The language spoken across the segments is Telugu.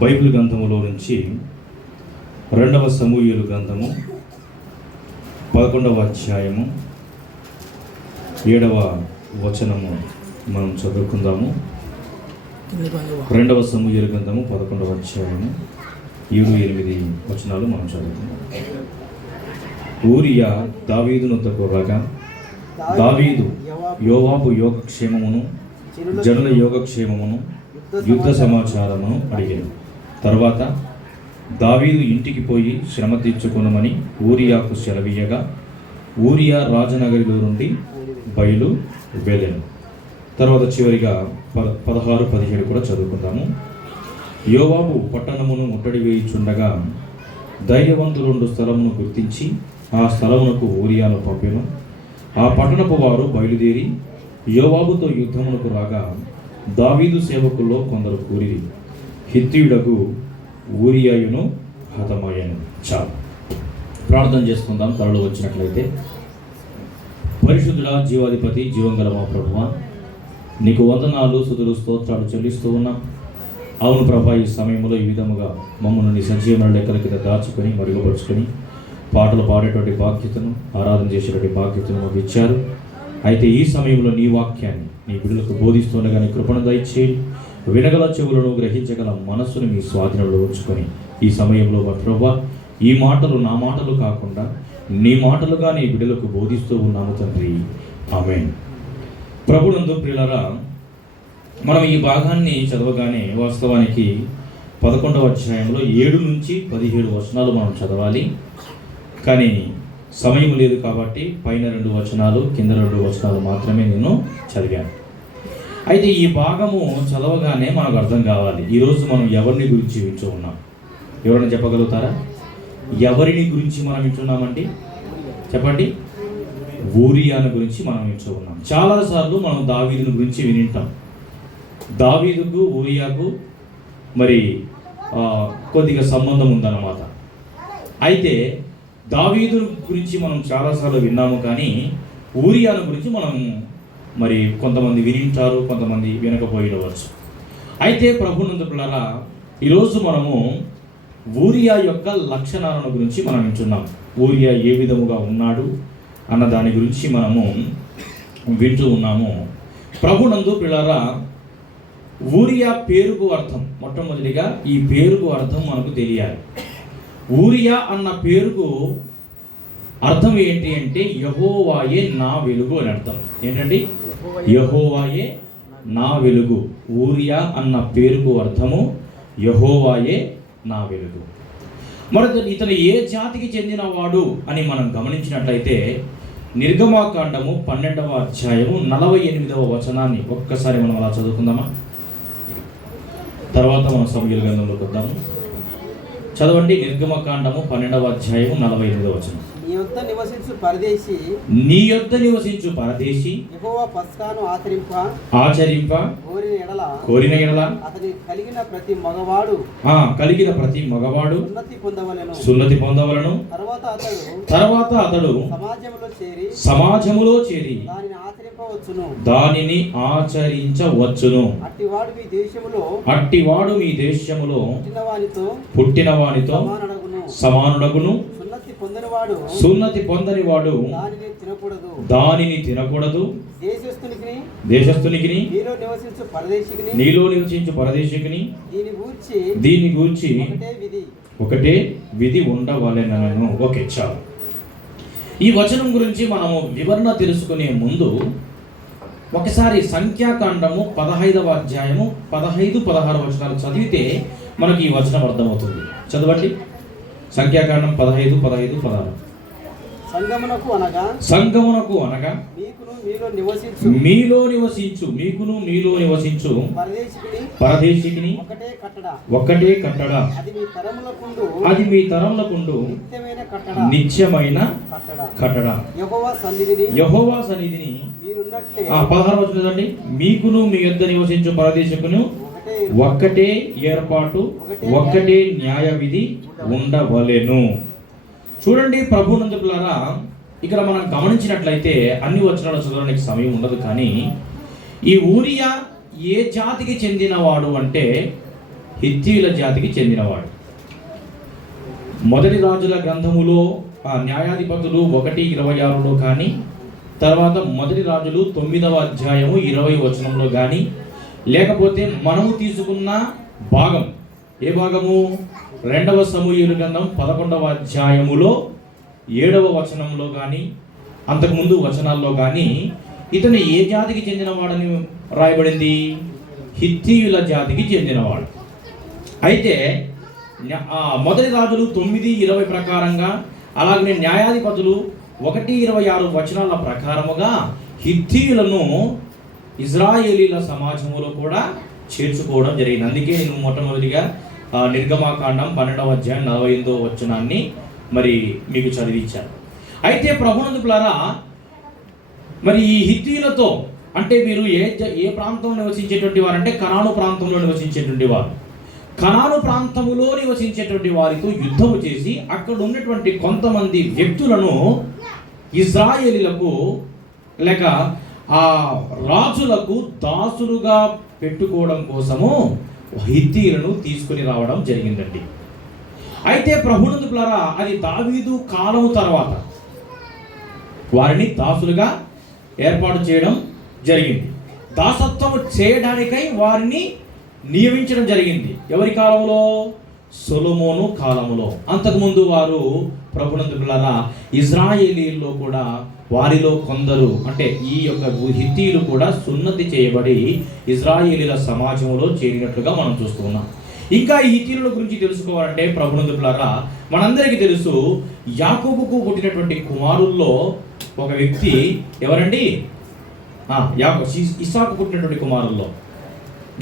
బైబిల్ గ్రంథములో నుంచి 2వ సమూయేలు గ్రంథము 11వ అధ్యాయము 7వ వచనము మనం చదువుకుందాము. 2వ సమూయేలు గ్రంథము 11వ అధ్యాయము 7-8 వచనాలు మనం చదువుకుందాం. ఊరియా దావీదు నొద్దకు రాగా దావీదు యోవాబు యోగక్షేమమును జనుల యోగక్షేమమును యుద్ధ సమాచారమును అడిగాడు. తర్వాత దావీదు ఇంటికి పోయి శ్రమ తీర్చుకొనమని ఊరియాకు సెలవీయగా ఊరియా రాజనగరిలో నుండి బయలు వెళ్ళాను. తర్వాత చివరిగా 16-17 కూడా చదువుకుందాము. యోవాబు పట్టణమును ముట్టడి వేయుచుండగా ధైర్యవంతులుండు స్థలమును గుర్తించి ఆ స్థలమునకు ఊరియాను పంపెను. ఆ పట్టణపు వారు బయలుదేరి యోవాబుతో యుద్ధమునకు రాగా దావీదు సేవకుల్లో కొందరు కూరిరి. హిత్తీయుడకు ఊరియాయును హతమయ్యను. చాలు, ప్రార్థన చేసుకుందాం. తలలు వచ్చినట్లయితే. పరిశుద్ధుడా, జీవాధిపతి, జీవంగల మా ప్రభువా, నీకు వందనాలు, స్తుతులు, స్తోత్రాలు చెల్లిస్తూ ఉన్నాం. అవును ప్రభా, ఈ సమయంలో ఈ విధముగా మమ్మల్ని నీ సజీవమైన లెక్కల కింద దాచుకొని మరుగుపరుచుకొని పాటలు పాడేటువంటి బాధ్యతను, ఆరాధన చేసేటువంటి బాధ్యతను మాకు ఇచ్చారు. అయితే ఈ సమయంలో నీ వాక్యాన్ని నీ బిడ్డలకు బోధిస్తుండగా నీ కృపను దయచేయి. వినగల చెవులను, గ్రహించగల మనస్సును మీ స్వాధీనంలో ఉంచుకొని ఈ సమయంలో మా ప్రభువా, ఈ మాటలు నా మాటలు కాకుండా నీ మాటలుగా నీ బిడ్డలకు బోధిస్తూ ఉన్నాము తండ్రి. ఆమేన్. ప్రభునందు ప్రియులారా, మనం ఈ భాగాన్ని చదవగానే వాస్తవానికి 11వ అధ్యాయంలో 7-17 వచనాలు మనం చదవాలి. కానీ సమయం లేదు కాబట్టి పైన 2 వచనాలు, కింద 2 వచనాలు మాత్రమే నేను చదివాను. అయితే ఈ భాగము చదవగానే మనకు అర్థం కావాలి, ఈరోజు మనం ఎవరిని గురించి వింటూ ఉన్నాం. ఎవరైనా చెప్పగలుగుతారా? ఎవరిని గురించి మనం వింటున్నామండి? చెప్పండి. ఊరియాను గురించి మనం వింటూ ఉన్నాం. చాలాసార్లు మనం దావీదుని గురించి వినింటాం. దావీదుకు ఊరియాకు మరి కొద్దిగా సంబంధం ఉందన్నమాట. అయితే దావీదు గురించి మనం చాలాసార్లు విన్నాము, కానీ ఊరియాను గురించి మనం మరి కొంతమంది వినింటారు, కొంతమంది వినకపోయినవచ్చు. అయితే ప్రభునందు పిల్లరా, ఈరోజు మనము ఊరియా యొక్క లక్షణాలను గురించి మనం వింటున్నాం. ఊరియా ఏ విధముగా ఉన్నాడు అన్న దాని గురించి మనము వింటూ ఉన్నాము. ప్రభునందు పిల్లరా, ఊరియా పేరుకు అర్థం, మొట్టమొదటిగా ఈ పేరుకు అర్థం మనకు తెలియాలి. ఊరియా అన్న పేరుకు అర్థం ఏంటి అంటే యెహోవాయే నా వెలుగు అని అర్థం. ఏంటండి? యెహోవాయే నా వెలుగు. ఊరియా అన్న పేరుకు అర్థము యెహోవాయే నా వెలుగు. మరి ఇతను ఏ జాతికి చెందినవాడు అని మనం గమనించినట్లయితే నిర్గమాకాండము 12వ అధ్యాయము 48వ వచనాన్ని ఒక్కసారి మనం అలా చదువుకుందామా? తర్వాత మనం సమూయేలు గ్రంథంలోకి వద్దాము. చదవండి. నిర్గమకాండము 12వ అధ్యాయము 48వ వచనం. నీ యొద్ద నివసించు పరదేశి యెహోవా పస్కాను ఆచరింప కోరిన ఎడల అతని కలిగిన ప్రతి మగవాడు సున్నతి పొందవలెను. తర్వాత అతడు సమాజములో చేరి దానిని ఆచరించవచ్చును. అట్టివాడు మీ దేశములో పుట్టినవానితో సమానుడగును. సున్నతి పొందనివాడు దానిని తినకూడదు. దేశస్థునికి నీలో నివసించు పరదేశికిని దీని గూర్చి ఒకటే విధి ఉండవలెనను. ఓకే, చాలు. ఈ వచనం గురించి మనము వివరణ తెలుసుకునే ముందు ఒకసారి సంఖ్యాకాండము 15వ అధ్యాయము 15-16 వచనాలు చదివితే మనకి ఈ వచనం అర్థమవుతుంది. చదవండి. సంఖ్యాకాండం 15-16. సంగమునకు అనగా మీలో నివసించు పరదేశికిని ఒక్కటే కట్టడ, అది మీ తరములకుండు నిత్యమైన కట్టడ. యెహోవా సన్నిధిని 16 వచనం. మీకును మీ యొద్ద నివసించు పరదేశికును ఒక్కటే ఏర్పాటు, ఒక్కటే న్యాయ విధి ఉండవలెను. చూడండి ప్రభునందులారా, ఇక్కడ మనం గమనించినట్లయితే అన్ని వచనాలు చదవడానికి సమయం ఉండదు, కానీ ఈ ఊరియా ఏ జాతికి చెందినవాడు అంటే హిత్తీయుల జాతికి చెందినవాడు. మొదటి రాజుల గ్రంథములో న్యాయాధిపతులు 1:26లో కానీ, తర్వాత మొదటి రాజులు 9వ అధ్యాయము 20వ వచనంలో కానీ, లేకపోతే మనము తీసుకున్న భాగం ఏ భాగము 2వ సమూయేలు గ్రంథం 11వ అధ్యాయములో 7వ వచనంలో కానీ, అంతకుముందు వచనాల్లో కానీ ఇతను ఏ జాతికి చెందినవాడని రాయబడింది? హిత్తీయుల జాతికి చెందినవాడు. అయితే మొదటి రాజులు 9:20 ప్రకారంగా, అలాగే న్యాయాధిపతులు 1:26 వచనాల ప్రకారముగా హిత్తీయులను ఇజ్రాయేలీల సమాజంలో కూడా చేర్చుకోవడం జరిగింది. అందుకే నేను మొట్టమొదటిగా నిర్గమాకాండం 12వ అధ్యాయం 48వ వచనాన్ని మరి మీకు చదివించాను. అయితే ప్రభునందులారా, మరి ఈ హిత్తీయులతో అంటే వీరు ఏ ప్రాంతంలో నివసించేటువంటి వారు అంటే కనాను ప్రాంతంలో నివసించేటువంటి వారు. కనాను ప్రాంతములో నివసించేటువంటి వారితో యుద్ధము చేసి అక్కడ ఉన్నటువంటి కొంతమంది వ్యక్తులను ఇజ్రాయేలీలకు లేక ఆ రాజులకు దాసులుగా పెట్టుకోవడం కోసము హిత్తీయులను తీసుకుని రావడం జరిగిందండి. అయితే ప్రభునందులారా, అది దావీదు కాలం తర్వాత వారిని దాసులుగా ఏర్పాటు చేయడం జరిగింది. దాసత్వం చేయడానికై వారిని నియమించడం జరిగింది. ఎవరి కాలంలో? సొలొమోను కాలంలో. అంతకుముందు వారు ప్రభునందులారా ఇజ్రాయేలీల్లో కూడా వారిలో కొందరు అంటే ఈ యొక్క హిత్తీయులు కూడా సున్నతి చేయబడి ఇజ్రాయేలీల సమాజంలో చేరినట్లుగా మనం చూస్తూ ఉన్నాం. ఇంకా ఈ హిత్తీయుల గురించి తెలుసుకోవాలంటే ప్రభునందులారా, మనందరికీ తెలుసు, యాకోబుకు పుట్టినటువంటి కుమారుల్లో ఒక వ్యక్తి ఎవరండి? ఇస్సాకు పుట్టినటువంటి కుమారుల్లో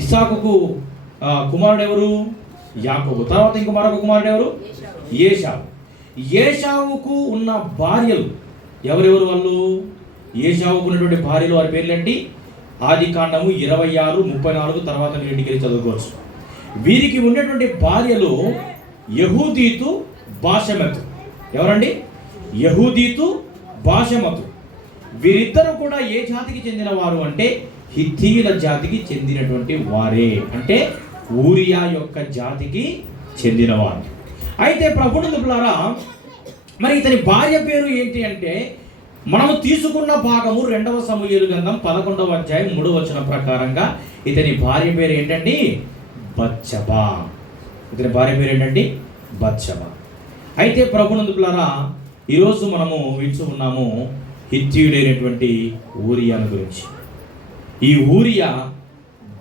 ఇస్సాకుకు కుమారుడు ఎవరు? యాకోబు. తర్వాత ఇంకో మరొక కుమారుడు ఎవరు? ఏశావు. ఏశావుకు ఉన్న భార్యలు ఎవరెవరు వాళ్ళు? ఏశావుకు ఉన్నటువంటి భార్యలు వారి పేర్లేంటి? ఆదికాండము 26, 34 తర్వాత మీరు ఇంటికి వెళ్ళి చదువుకోవచ్చు. వీరికి ఉన్నటువంటి భార్యలు యెహూదీతు, బాషెమతు. ఎవరండి? యెహూదీతు, బాషెమతు. వీరిద్దరు కూడా ఏ జాతికి చెందిన వారు అంటే హిత్తీయుల జాతికి చెందినటువంటి వారే, అంటే ఊరియా యొక్క జాతికి చెందినవారు. అయితే ప్రభునందులారా, మరి ఇతని భార్య పేరు ఏంటి అంటే మనము తీసుకున్న భాగము 2వ సమూయేలు గ్రంథం 11వ అధ్యాయం 3వ వచనం ప్రకారంగా ఇతని భార్య పేరు ఏంటండి? బత్షెబా. ఇతని భార్య పేరు ఏంటండి? బత్షెబా. అయితే ప్రభునందులారా, ఈరోజు మనము వింటూ ఉన్నాము హిత్తీయుడైనటువంటి ఊరియాను గురించి. ఈ ఊరియా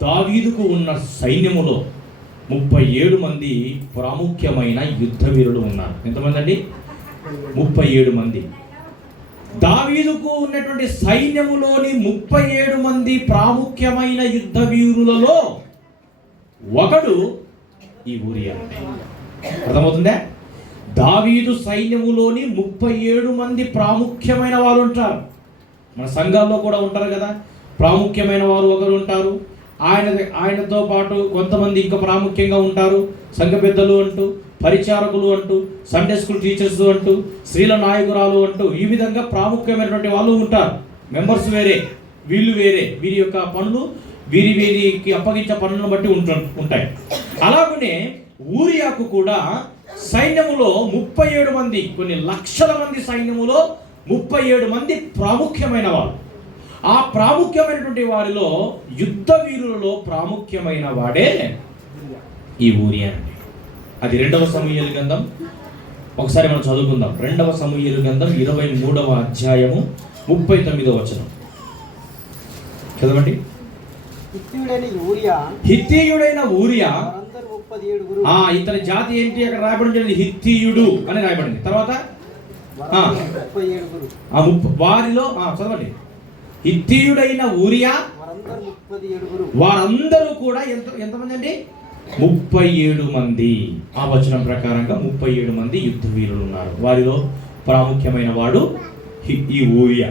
దావీదుకు ఉన్న సైన్యములో 37 మంది ప్రాముఖ్యమైన యుద్ధ వీరులు ఉన్నారు. ఎంతమంది అండి? 37 మంది. దావీదుకు ఉన్నటువంటి సైన్యములోని 37 మంది ప్రాముఖ్యమైన యుద్ధ వీరులలో ఒకడు ఈ ఊరియా. అర్థమవుతుందా? దావీదు సైన్యములోని 37 మంది ప్రాముఖ్యమైన వారు ఉంటారు. మన సంఘాల్లో కూడా ఉంటారు కదా, ప్రాముఖ్యమైన వారు ఒకరు ఉంటారు. ఆయనతో పాటు కొంతమంది ఇంకా ప్రాముఖ్యంగా ఉంటారు. సంఘ పెద్దలు అంటూ, పరిచారకులు అంటూ, సండే స్కూల్ టీచర్స్ అంటూ, స్త్రీల నాయకురాలు అంటూ, ఈ విధంగా ప్రాముఖ్యమైనటువంటి వాళ్ళు ఉంటారు. మెంబర్స్ వేరే, వీళ్ళు వేరే. వీరి యొక్క పనులు వీరికి అప్పగించే పనులను బట్టి ఉంటాయి. అలాగనే ఊరియాకు కూడా సైన్యములో 37 మంది, కొన్ని లక్షల మంది సైన్యములో 37 మంది ప్రాముఖ్యమైన వారు. ఆ ప్రాముఖ్యమైనటువంటి వారిలో యుద్ధ వీరులలో ప్రాముఖ్యమైన వాడే ఈ ఊరియా అండి. అది 2వ సమూయేలు గ్రంథం. ఒకసారి మనం చదువుకుందాం. 2వ సమూయేలు గ్రంథం 23వ అధ్యాయము 39వ వచనం చదవండి. హిత్తీయుడైన ఊరియా, ఇతని జాతి ఏంటి? అక్కడ రాయబడింది హిత్తీయుడు అని రాయబడింది. తర్వాత వారిలో చదవండి. హిత్తీయుడైన ఊరియా వారందరూ కూడా ఎంతమంది అండి? 37 మంది. ఆ వచనం ప్రకారంగా 37 మంది యుద్ధ వీరులు ఉన్నారు. వారిలో ప్రాముఖ్యమైన వాడు ఈ ఊరియా.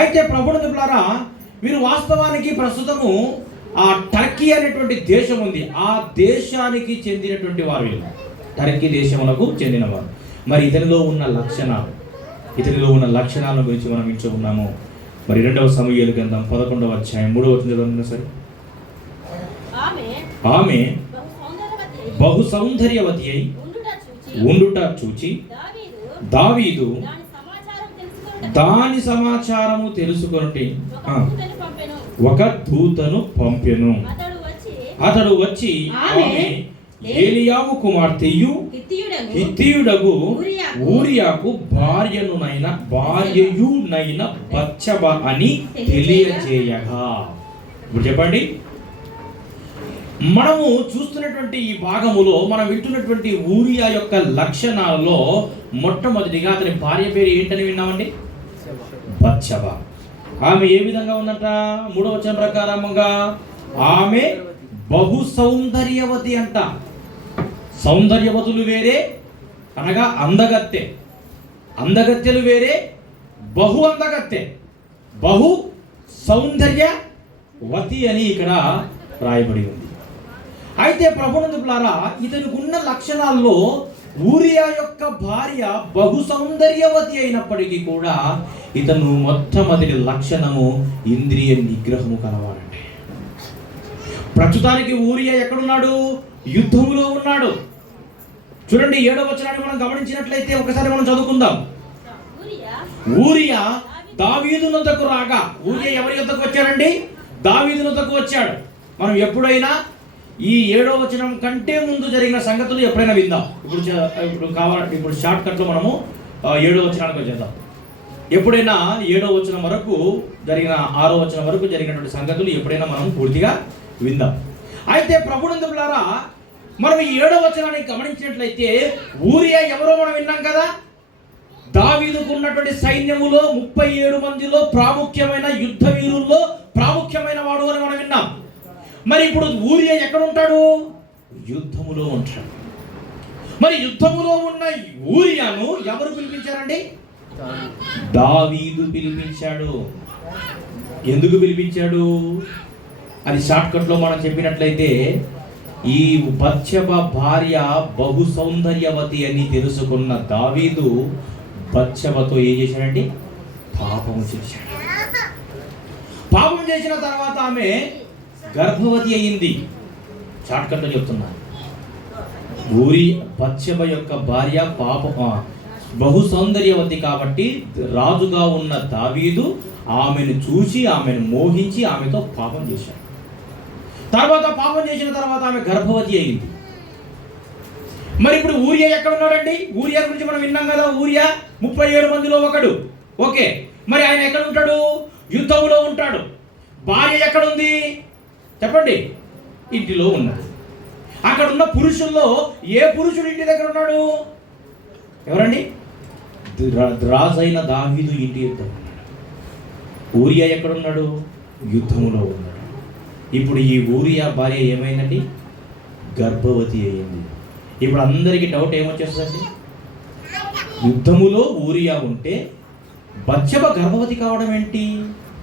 అయితే ప్రభువులారా, వీరు వాస్తవానికి ప్రస్తుతము ఆ టర్కీ అనేటువంటి దేశం ఉంది, ఆ దేశానికి చెందినటువంటి వారు. టర్కీ దేశములకు చెందినవారు. మరి ఇతనిలో ఉన్న లక్షణాల గురించి మనం వింటున్నాము. మరి 2వ సమూయేలు గ్రంథం 11వ అధ్యాయం 3వ వచనం చదవండి సరే. ఆమె బహు సౌందర్యవతి అయి ఉండుట చూచి దావీదు దాని సమాచారము తెలుసుకొనుటి ఒక దూతను పంపెను. అతడు వచ్చి ఆమె ఏలియావు కుమార్తెయు హిత్తీయుడగు ఊరియాకు భార్యయునైన బత్షెబ అని తెలియజేయగా. ఇప్పుడు చెప్పండి, మనము చూస్తున్నటువంటి ఈ భాగములో మనం వింటున్నటువంటి ఊరియా యొక్క లక్షణాలలో మొట్టమొదటిగా అతని భార్య పేరు ఏంటని విన్నామండి? బత్షెబ. ఆమె ఏ విధంగా ఉందంట? 3వ వచనం ప్రకారంగా ఆమె బహు సౌందర్యవతి అంట. సౌందర్యవతులు వేరే, అనగా అందగత్తె. అందగత్తెలు వేరే, బహు అందగత్తె, బహు సౌందర్యవతి అని ఇక్కడ రాయబడి ఉంది. అయితే ప్రభునందులారా, ఇతనికి ఉన్న లక్షణాల్లో ఊరియా యొక్క భార్య బహు సౌందర్యవతి అయినప్పటికీ కూడా ఇతను మొట్టమొదటి లక్షణము ఇంద్రియ నిగ్రహము కలవాడండి. ప్రస్తుతానికి ఊరియా ఎక్కడున్నాడు? యుద్ధములో ఉన్నాడు. చూడండి, 7వ వచనాన్ని మనం గమనించినట్లయితే ఒకసారి మనం చదువుకుందాం. ఊరియా దావీదు వద్దకు రాగా, ఊరియా ఎవరి వద్దకు వచ్చాడండి? దావీదు వద్దకు వచ్చాడు. మనం ఎప్పుడైనా ఈ 7వ వచనం కంటే ముందు జరిగిన సంగతులు ఎప్పుడైనా విందాం. ఇప్పుడు కావాలంటే ఇప్పుడు షార్ట్ కట్లో మనము 7వ వచనానికి వచ్చేద్దాం. ఎప్పుడైనా 7వ వచనం వరకు జరిగిన 6వ వచనం వరకు జరిగినటువంటి సంగతులు ఎప్పుడైనా మనం పూర్తిగా విందాం. అయితే ప్రభునందులారా, మనం ఈ 7వ వచనాన్ని గమనించినట్లయితే ఊరియా ఎవరో మనం విన్నాం కదా. దావీదుకు ఉన్నటువంటి సైన్యములో 37 మందిలో ప్రాముఖ్యమైన యుద్ధ వీరుల్లో ప్రాముఖ్యమైన వాడు అని మనం విన్నాం. మరి ఇప్పుడు ఊరియా ఎక్కడ ఉంటాడు? యుద్ధములో ఉంటాడు. మరి యుద్ధములో ఉన్న ఊరియాను ఎవరు పిలిపించారండి? దావీదు పిలిపించాడు. ఎందుకు పిలిపించాడు అది షార్ట్ కట్లో మనం చెప్పినట్లయితే, ఈ బత్షెబ భార్య బహు సౌందర్యవతి అని తెలుసుకున్న దావీదు బత్షెబతో ఏం చేశాడండి? పాపం చేశాడు. పాపం చేసిన తర్వాత ఆమె గర్భవతి అయ్యింది. షార్ట్ కట్లో చెప్తున్నా, బత్షెబ యొక్క భార్య బహు సౌందర్యవతి కాబట్టి రాజుగా ఉన్న దావీదు ఆమెను చూసి ఆమెను మోహించి ఆమెతో పాపం చేశాడు. తర్వాత పాపం చేసిన తర్వాత ఆమె గర్భవతి అయింది. మరి ఇప్పుడు ఊరియా ఎక్కడ ఉన్నాడండి? ఊరియా గురించి మనం విన్నాం కదా. ఊరియా 37 మందిలో ఒకడు. ఓకే, మరి ఆయన ఎక్కడ ఉంటాడు? యుద్ధంలో ఉంటాడు. భార్య ఎక్కడుంది చెప్పండి? ఇంటిలో ఉన్నాడు. అక్కడ ఉన్న పురుషుల్లో ఏ పురుషుడు ఇంటి దగ్గర ఉన్నాడు? ఎవరండి? రాజైన దావీదు ఇంటి యుద్ధం ఉన్నాడు. ఊరియా ఎక్కడున్నాడు? యుద్ధములో ఉన్నాడు. ఇప్పుడు ఈ ఊరియా భార్య ఏమైందండి? గర్భవతి అయ్యింది. ఇప్పుడు అందరికీ డౌట్ ఏమొచ్చేస్తుందండి? యుద్ధములో ఊరియా ఉంటే బత్షెబ గర్భవతి కావడం ఏంటి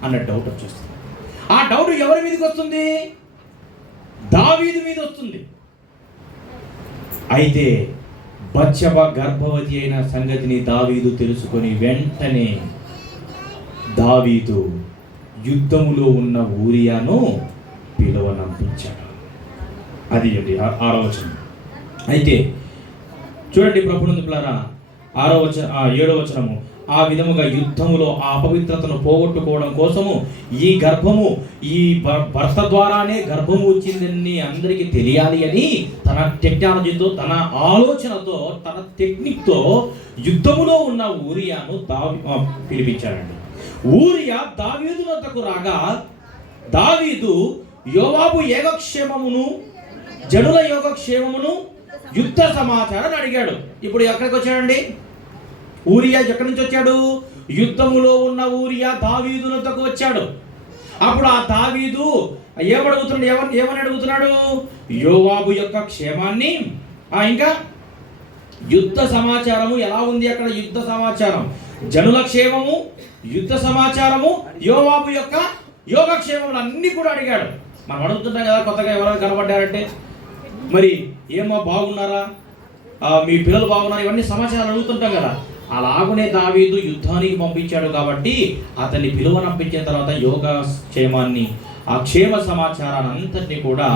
అన్న డౌట్ వచ్చేస్తుంది. ఆ డౌట్ ఎవరి మీదకి వస్తుంది? దావీదు మీద వస్తుంది. అయితే బత్షెబ గర్భవతి అయిన సంగతిని దావీదు తెలుసుకొని వెంటనే దావీదు యుద్ధములో ఉన్న ఊరియాను పిలువనంపించాడు. అది 6వ వచనం. అయితే చూడండి ప్రభునందులారా, 7వ వచనము, ఆ విధముగా యుద్ధములో ఆ అపవిత్రతను పోగొట్టుకోవడం కోసము ఈ గర్భము, ఈ భర్త ద్వారానే గర్భము వచ్చిందని అందరికీ తెలియాలి అని తన టెక్నాలజీతో, తన ఆలోచనతో, తన టెక్నిక్తో యుద్ధములో ఉన్న ఊరియాను పిలిపించాడండి. ఊరియా దావీదు వద్దకు రాగా దావీదు యోవాబు యోగక్షేమమును, జనుల యోగక్షేమమును, యుద్ధ సమాచారాన్ని అడిగాడు. ఇప్పుడు ఎక్కడికి వచ్చాడండి? ఊరియా ఎక్కడి నుంచి వచ్చాడు? యుద్ధములో ఉన్న ఊరియా దావీదు వద్దకు వచ్చాడు. అప్పుడు ఆ దావీదు ఏమని అడుగుతున్నాడు? యోవాబు యొక్క క్షేమాన్ని, ఇంకా యుద్ధ సమాచారము ఎలా ఉంది అక్కడ? యుద్ధ సమాచారం, జనుల క్షేమము, యుద్ధ సమాచారము, యోవాబు యొక్క యోగక్షేమములు అన్నీ కూడా అడిగాడు. మనం అడుగుతుంటాం కదా, కొత్తగా ఎవరైనా కనబడ్డారంటే, మరి ఏమో బాగున్నారా, మీ పిల్లలు బాగున్నారు, ఇవన్నీ సమాచారాలు అడుగుతుంటాం కదా. అలాగనే దావీదు యుద్ధానికి పంపించాడు కాబట్టి అతన్ని పిలువనంపించిన తర్వాత యోగక్షేమాన్ని, ఆ క్షేమ సమాచారాన్ని అంతటినీ కూడా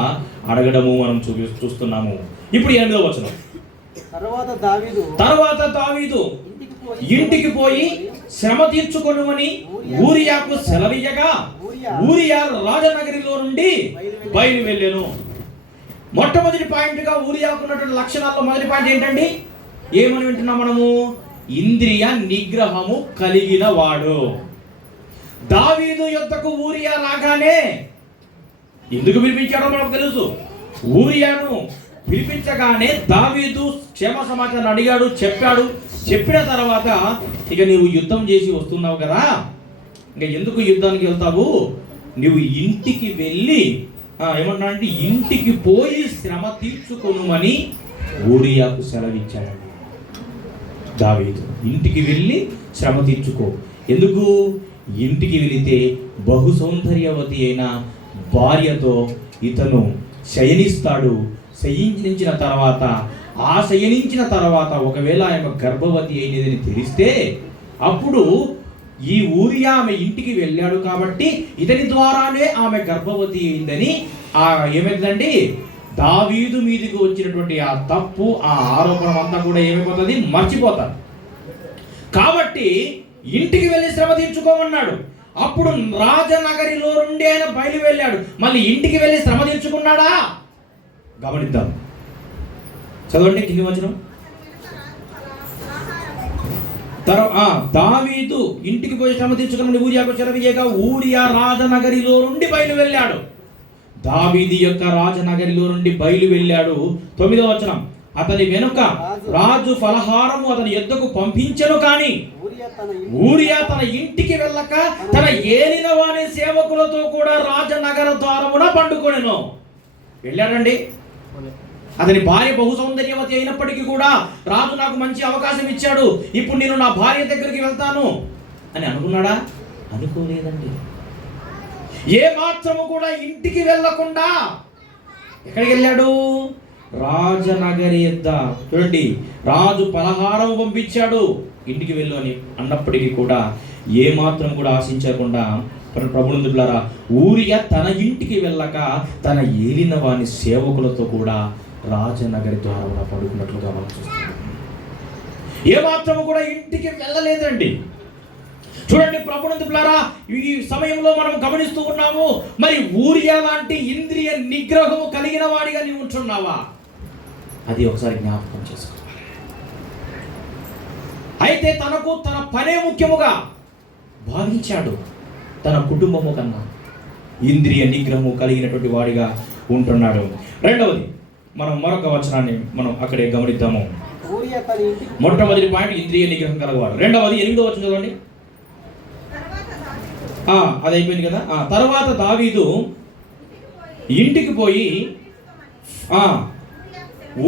అడగడము మనం చూస్తున్నాము. ఇప్పుడు 8వ వచనం. తర్వాత దావీదు ఇంటికి పోయి శ్రమ తీర్చుకొనుమని ఊరియాకు సెలవీయగా ఊరియా రాజనగరిలో నుండి బయలు వెళ్ళెను. మొట్టమొదటి పాయింట్గా ఊరియాకు ఉన్నటువంటి లక్షణాల్లో మొదటి పాయింట్ ఏంటండి? ఏమని వింటున్నాం మనము? ఇంద్రియ నిగ్రహము కలిగిన వాడు. దావీదు యొద్దకు ఊరియా రాగానే ఎందుకు పిలిపించాడో మనకు తెలుసు. ఊరియాను పిలిపించగానే దావీదు క్షేమ సమాచారం అడిగాడు, చెప్పాడు. చెప్పిన తర్వాత ఇక నీవు యుద్ధం చేసి వస్తున్నావు కదా, ఇంకా ఎందుకు యుద్ధానికి వెళ్తావు, నువ్వు ఇంటికి వెళ్ళి ఏమన్నా అంటే ఇంటికి పోయి శ్రమ తీర్చుకొనుమని ఊరియాకు సెలవిచ్చాడు. దావీదు ఇంటికి వెళ్ళి శ్రమ తీర్చుకో. ఎందుకు? ఇంటికి వెళితే బహు సౌందర్యవతి అయిన భార్యతో ఇతను శయనిస్తాడు. శయించిన తర్వాత ఒకవేళ ఆమె గర్భవతి అయినదని తెలిస్తే అప్పుడు ఈ ఊరియా ఆమె ఇంటికి వెళ్ళాడు కాబట్టి ఇతని ద్వారానే ఆమె గర్భవతి అయిందని ఏమైందండి, దావీదు మీదకి వచ్చినటువంటి ఆ తప్పు, ఆ ఆరోపణ అంతా కూడా ఏమైపోతుంది, మర్చిపోతారు. కాబట్టి ఇంటికి వెళ్ళి శ్రమ తీర్చుకోమన్నాడు. అప్పుడు రాజనగరిలో నుండి ఆయన బయలు వెళ్ళాడు. మళ్ళీ ఇంటికి వెళ్ళి శ్రమ తీర్చుకున్నాడా? గమనిద్దాం, చదవండి కింది వచనం. దావీదు ఇంటికి పోయి శ్రమ తీర్చుకుని ఊరియాకు సెలవీయగా ఊరియా రాజనగరిలో నుండి బయలు వెళ్ళాడు. దావీదు యొక్క రాజనగరిలో నుండి బయలు వెళ్ళాడు. 9వ వచనం. అతని వెనుక రాజు ఫలహారము అతని యొద్దకు పంపించెను, కానీ ఊరియా తన ఇంటికి వెళ్ళక తన ఏలిన వాని సేవకులతో కూడా రాజనగర ద్వారమున పండుకొనెను. వెళ్ళాడండి. అతని భార్య బహు సౌందర్యవతి అయినప్పటికీ కూడా రాజు నాకు మంచి అవకాశం ఇచ్చాడు, ఇప్పుడు నేను నా భార్య దగ్గరికి వెళ్తాను అని అనుకున్నాడా? అనుకోలేదండి. ఏ మాత్రము కూడా ఇంటికి వెళ్ళకుండా ఎక్కడికి వెళ్ళాడు? రాజనగరి యొద్ద. చూడండి, రాజు పలహారం పంపించాడు, ఇంటికి వెళ్ళు అని అన్నప్పటికీ కూడా ఏ మాత్రం కూడా ఆశించకుండా ప్రభునందులారా ఊరియా తన ఇంటికి వెళ్ళక తన ఏలిన వాని సేవకులతో కూడా రాజనగరి ద్వారా పడుకున్నట్లుగా మనం చూస్తున్నాం. ఏ మాత్రము కూడా ఇంటికి వెళ్ళలేదండి. చూడండి ప్రభునందులారా, ఈ సమయంలో మనం గమనిస్తూ ఉన్నాము. మరి ఊరియా లాంటి ఇంద్రియ నిగ్రహము కలిగిన వాడిగా నీవు ఉంటున్నావా? అది ఒకసారి జ్ఞాపకం చేసుకోవాలి. అయితే తనకు తన పనే ముఖ్యముగా భావించాడు, తన కుటుంబము కన్నా ఇంద్రియ నిగ్రహము కలిగినటువంటి వాడిగా ఉంటున్నాడు. రెండవది, మనం మరొక వచనాన్ని మనం అక్కడే గమనిద్దాము. మొట్టమొదటి పాయింట్ ఇంద్రియ నిగ్రహం కలగవాడు. రెండవది 8వ వచనం చదవండి. అది అయిపోయింది కదా. తర్వాత దావీదు ఇంటికి పోయి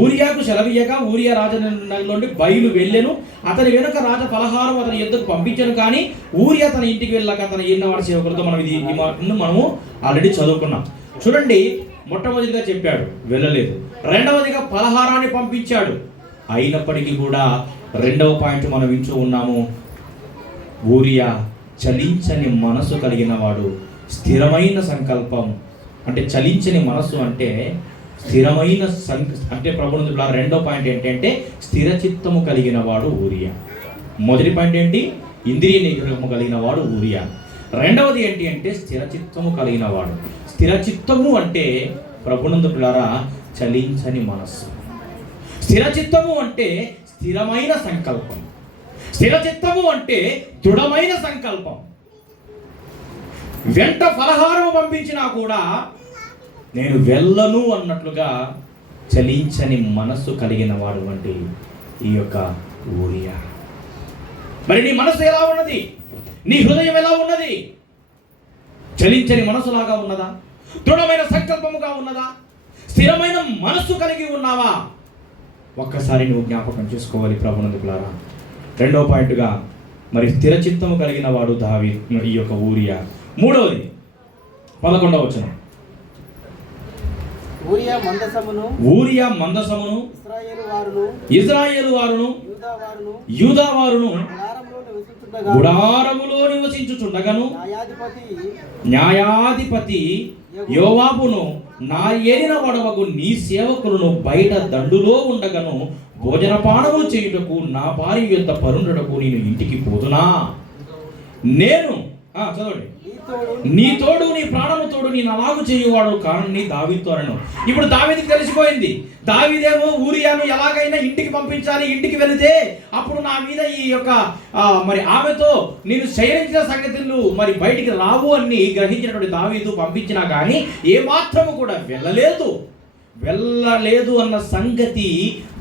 ఊరియాకు సెలవీయగా ఊరియా రాజనగరిలోండి బయలు వెళ్ళెను. అతని వెనుక రాజ ఫలహారం అతని యొద్దకు పంపించను, కానీ ఊరియా తన ఇంటికి వెళ్ళాక తన ఏలినవాడి సేవకులతో మనము ఆల్రెడీ చదువుకున్నాం. చూడండి, మొట్టమొదటిగా చెప్పాడు, వెళ్ళలేదు. రెండవదిగా ఫలహారాన్ని పంపించాడు. అయినప్పటికీ కూడా రెండవ పాయింట్ మనం వింటూ ఉన్నాము. ఊరియా చలించని మనసు కలిగిన వాడు, స్థిరమైన సంకల్పం. అంటే చలించని మనసు అంటే స్థిరమైన అంటే ప్రభువుల రెండో పాయింట్ ఏంటంటే స్థిర చిత్తము కలిగిన వాడు ఊరియా. మొదటి పాయింట్ ఏంటి? ఇంద్రియ నిగ్రహము కలిగిన వాడు ఊరియా. రెండవది ఏంటి అంటే స్థిర చిత్తము కలిగిన వాడు. స్థిర చిత్తము అంటే ప్రభునందులారా చలించని మనస్సు. స్థిర చిత్తము అంటే స్థిరమైన సంకల్పం. స్థిర చిత్తము అంటే దృఢమైన సంకల్పం. వెంట ఫలహారం పంపించినా కూడా నేను వెళ్ళను అన్నట్లుగా చలించని మనస్సు కలిగిన వాడు వంటి ఈ యొక్క ఊరియా. మరి నీ మనసు ఎలా ఉన్నది? నీ హృదయం ఎలా ఉన్నది? చలించని మనసులాగా ఉన్నదా? దృఢమైన సంకల్పముగా ఉన్నదా? స్థిరమైన మనస్సు కలిగి ఉన్నావా? ఒక్కసారి నువ్వు జ్ఞాపకం చేసుకోవాలి ప్రభునందులారా. రెండో పాయింట్గా మరి స్థిర చిత్తము కలిగిన వాడు ఈ యొక్క ఊరియా. మూడవది 11వ వచనం. ఊరియా మందసమును ఇశ్రాయేలు వారును యూదా వారును నివసించుచుండగను న్యాయాధిపతి యోవాబును నా ఏలిన వడవగు నీ సేవకులను బయట దండులో ఉండగను భోజనపానములు చేయుటకు నా భార్య యొద్ద పరుండుటకు నేను ఇంటికి పోతున్నా. నేను చదవండి, నీ తోడు నీ ప్రాణము తోడు నేను అలాగు చేయువాడు కారణి దావీదుతో అనెను. ఇప్పుడు దావీదుకి తెలిసిపోయింది. దావీదేమో ఊరియాను ఎలాగైనా ఇంటికి పంపించాలి, ఇంటికి వెళితే అప్పుడు నా మీద ఈ యొక్క మరి ఆమెతో నేను శయనించిన సంగతులు మరి బయటికి రావు అని గ్రహించినటువంటి దావీదు పంపించినా కానీ ఏమాత్రము కూడా వెళ్ళలేదు అన్న సంగతి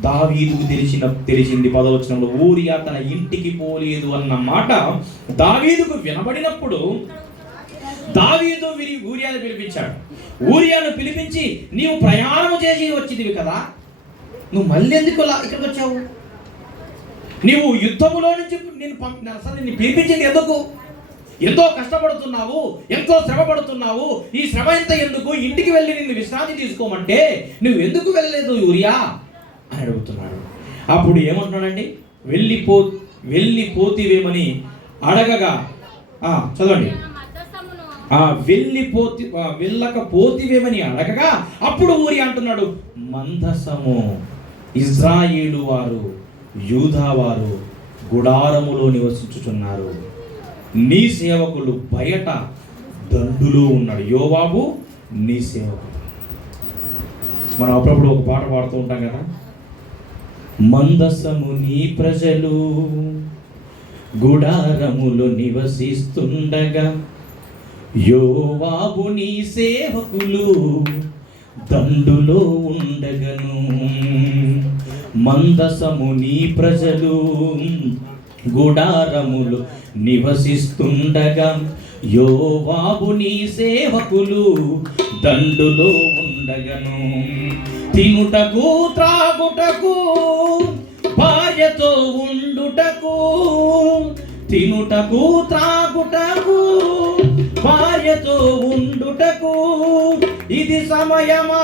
దావీదుకు తెలిసింది. 10వ వచనంలో ఊరియా తన ఇంటికి పోలేదు అన్న మాట దావీదుకు వినబడినప్పుడు దావీదు ఊరియాను పిలిపించాడు. ఊరియాను పిలిపించి, నీవు ప్రయాణం చేసి వచ్చిందివి కదా, నువ్వు మళ్ళీ ఎందుకు ఇక్కడికి వచ్చావు? నీవు యుద్ధములో నుంచి నిన్ను పిలిపించింది ఎందుకు? ఎంతో కష్టపడుతున్నావు, ఎంతో శ్రమ పడుతున్నావు, ఈ శ్రమ ఎంత ఎందుకు? ఇంటికి వెళ్ళి నిన్ను విశ్రాంతి తీసుకోమంటే నువ్వు ఎందుకు వెళ్ళలేదు ఊరియా అని అడుగుతున్నాడు. అప్పుడు ఏమంటున్నాడండి? వెళ్ళిపోతివేమని అడగగా చదవండి, వెళ్ళకపోతివేమని అడగగా అప్పుడు ఊరి అంటున్నాడు, మందసము ఇజ్రాయేలు వారు యూదా వారు గుడారములో నివసించుచున్నారు, నీ సేవకులు బయట దండులో ఉన్నాడు. యోవాబు నీ సేవకుడు. మనం అప్పుడప్పుడు ఒక పాట పాడుతూ ఉంటాం కదా, మందసము నీ ప్రజలు గుడారములో నివసిస్తుండగా యోవాబు నీ సేవకులు దండులో ఉండగను. మందసము నీ ప్రజలు గుడారములు నివసిస్తుండగా యోవాబు నీ సేవకులు దండులో ఉండగను. తినుటకు త్రాగుటకు భార్యతో ఉండుటకు, తినుటకు త్రాగుటకు భార్యతో ఉండుటకు ఇది సమయమా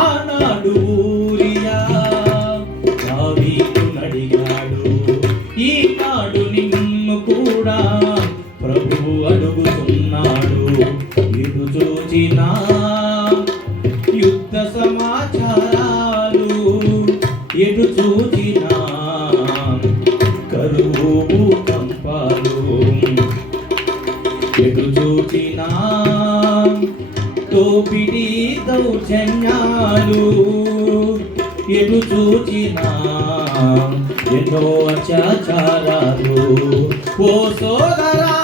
ఆనాడు ఊరియా దావీదును అడిగాడు. ఈనాడు నిన్ను కూడా ప్రభువు అడుగుతున్నాడు. ఇటు చూచిన యుద్ధ సమాచారాలు, ఎటు చూచిన కరువు భూకంపాలు, ఎటు చూచిన దోపిడీ దౌర్జన్యాలు, ఎటు చూచినా ఎన్నో అత్యాచారాలు. ఓ సోదరా,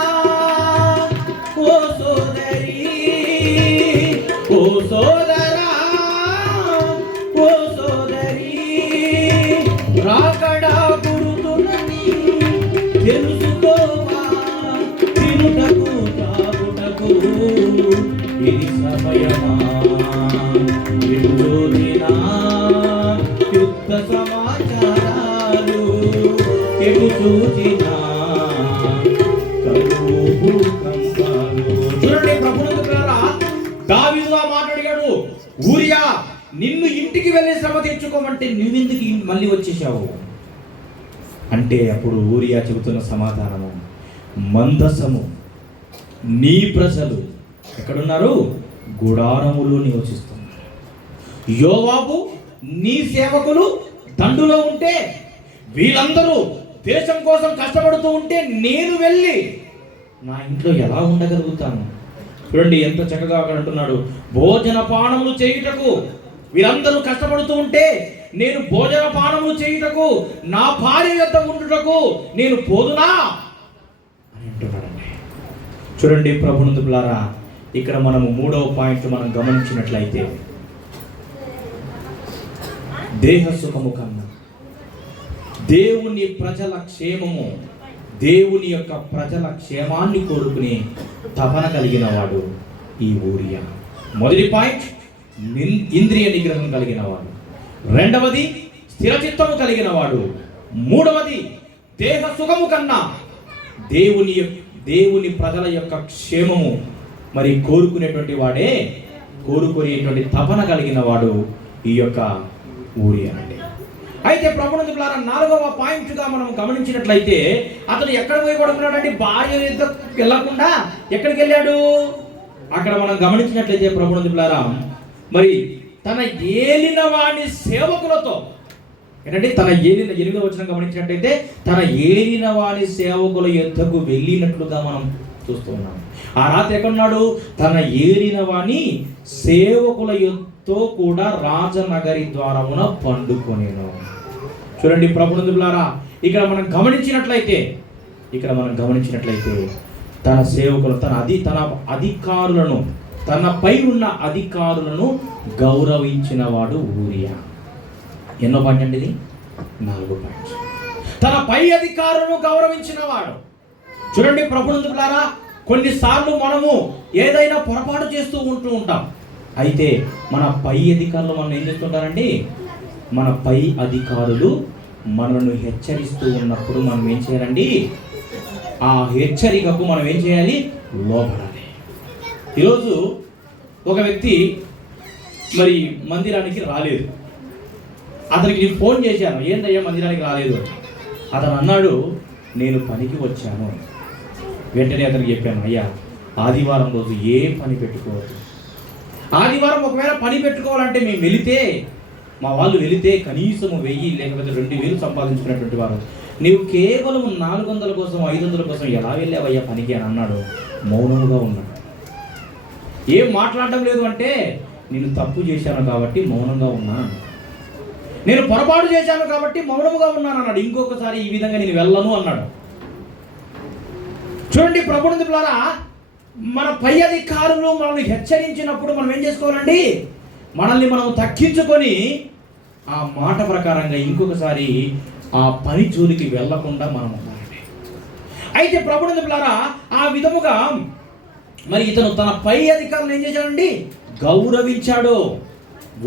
ఓ సోదరి, ఓ సోదరా, ఓ సోదరి, రాకడా గురుతులని తెలుసుకోవా, తినుటకు తాగుటకు ఇది సమయమా, యుద్ధ సమాచారాలు, ఎటు చూచినా కరువు భూకంపాలు. చూడండి, ప్రభువులారా, దావీదుగా మాట్లాడాడు. ఊరియా, నిన్ను ఇంటికి వెళ్ళి శ్రమ తెచ్చుకోమంటే నువ్వెందుకు మళ్ళీ వచ్చేసావు అంటే అప్పుడు ఊరియా చెబుతున్న సమాధానము, మందసము నీ ప్రజలు ఎక్కడున్నారు? గుడారములో నివసిస్తున్నారు. యోవాబు నీ సేవకులు దండులో ఉంటే, వీళ్ళందరూ దేశం కోసం కష్టపడుతూ ఉంటే నేను వెళ్ళి నా ఇంట్లో ఎలా ఉండగలుగుతాను? చూడండి ఎంత చక్కగా అక్కడ అంటున్నాడు, భోజన పానములు చేయుటకు వీరందరూ కష్టపడుతూ ఉంటే నేను భోజన పానములు చేయుటకు నా భార్య యొద్ద ఉండుటకు నేను పోదునా అని అంటున్నాడండి. చూడండి ప్రభునందులారా, ఇక్కడ మనము 3వ పాయింట్ మనం గమనించినట్లయితే, దేహ సుఖము కన్నా దేవుని ప్రజల క్షేమము, దేవుని యొక్క ప్రజల క్షేమాన్ని కోరుకునే తపన కలిగిన వాడు ఈ ఊరియా. మొదటి పాయింట్ ఇంద్రియ నిగ్రహం కలిగిన వాడు, రెండవది స్థిరచిత్తము కలిగిన వాడు, మూడవది దేహ సుఖము కన్నా దేవుని ప్రజల యొక్క క్షేమము మరి కోరుకునేటువంటి వాడే, కోరుకునేటువంటి తపన కలిగిన వాడు ఈ యొక్క ఊరియా అండి. అయితే ప్రభునందు ప్రియులారా, 4వ పాయింట్గా మనం గమనించినట్లయితే అతను ఎక్కడ పోయి పడుకున్నాడంటే భార్య యుద్ధం వెళ్ళకుండా ఎక్కడికి వెళ్ళాడు? అక్కడ మనం గమనించినట్లయితే ప్రభునందు ప్రియులారా, మరి తన ఏలిన వాని సేవకులతో, ఏంటంటే తన ఏలిన 8వ వచనం గమనించినట్లయితే తన ఏలిన వాని సేవకుల యుద్ధకు వెళ్ళినట్లుగా మనం చూస్తూ ఉన్నాం. ఆ రాత్రి ఎక్కడున్నాడు? తన ఏలిన వాని సేవకుల యుద్ధతో కూడా రాజనగరి ద్వారమున పండుకొనేను. చూడండి ప్రభునందు ప్రియులారా, ఇక్కడ మనం గమనించినట్లయితే తన సేవకులు తన అధికారులను, తనపై ఉన్న అధికారులను గౌరవించిన వాడు ఊరియా. ఎన్నో పాయింట్ అండి ఇది? 4 పాయింట్. తన పై అధికారులను గౌరవించిన వాడు. చూడండి ప్రభునందు ప్రియులారా, కొన్నిసార్లు మనము ఏదైనా పొరపాటు చేస్తూ ఉంటాం. అయితే మన పై అధికారులు మనం ఏం చేస్తుంటారండి? మన పై అధికారులు మనల్ని హెచ్చరిస్తూ ఉన్నప్పుడు మనం ఏం చేయాలండి? ఆ హెచ్చరికకు మనం ఏం చేయాలి? లోబడాలి. ఈరోజు ఒక వ్యక్తి మరి మందిరానికి రాలేదు. అతనికి నేను ఫోన్ చేశాను, ఏంటయ్యా మందిరానికి రాలేదు? అతను అన్నాడు, నేను పనికి వచ్చాను. వెంటనే అతనికి చెప్పాను, అయ్యా ఆదివారం రోజు ఏ పని పెట్టుకోవద్దు. ఆదివారం ఒకవేళ పని పెట్టుకోవాలంటే మేము వెళితే, మా వాళ్ళు వెళితే కనీసం 1000 లేకపోతే 2000 సంపాదించుకునేటువంటి వారు. నీవు కేవలం 400 కోసం 500 కోసం ఎలా వెళ్ళావయ్యా పనికి అని అన్నాడు. మౌనంగా ఉన్నాడు. ఏం మాట్లాడడం లేదు అంటే, నేను తప్పు చేశాను కాబట్టి మౌనంగా ఉన్నాను, నేను పొరపాటు చేశాను కాబట్టి మౌనముగా ఉన్నాను అన్నాడు. ఇంకొకసారి ఈ విధంగా నేను వెళ్ళను అన్నాడు. చూడండి ప్రభునందు ప్రియులారా, మన పై అధికారులు మనల్ని హెచ్చరించినప్పుడు మనం ఏం చేసుకోవాలండి? మనల్ని మనం తగ్గించుకొని ఆ మాట ప్రకారంగా ఇంకొకసారి ఆ పని జోలికి వెళ్లకుండా మనం ఉండాలండి. అయితే ప్రభునందు ప్రియులారా, ఆ విధముగా మరి ఇతను తన పై అధికారులను ఏం చేశాడండి? గౌరవించాడు.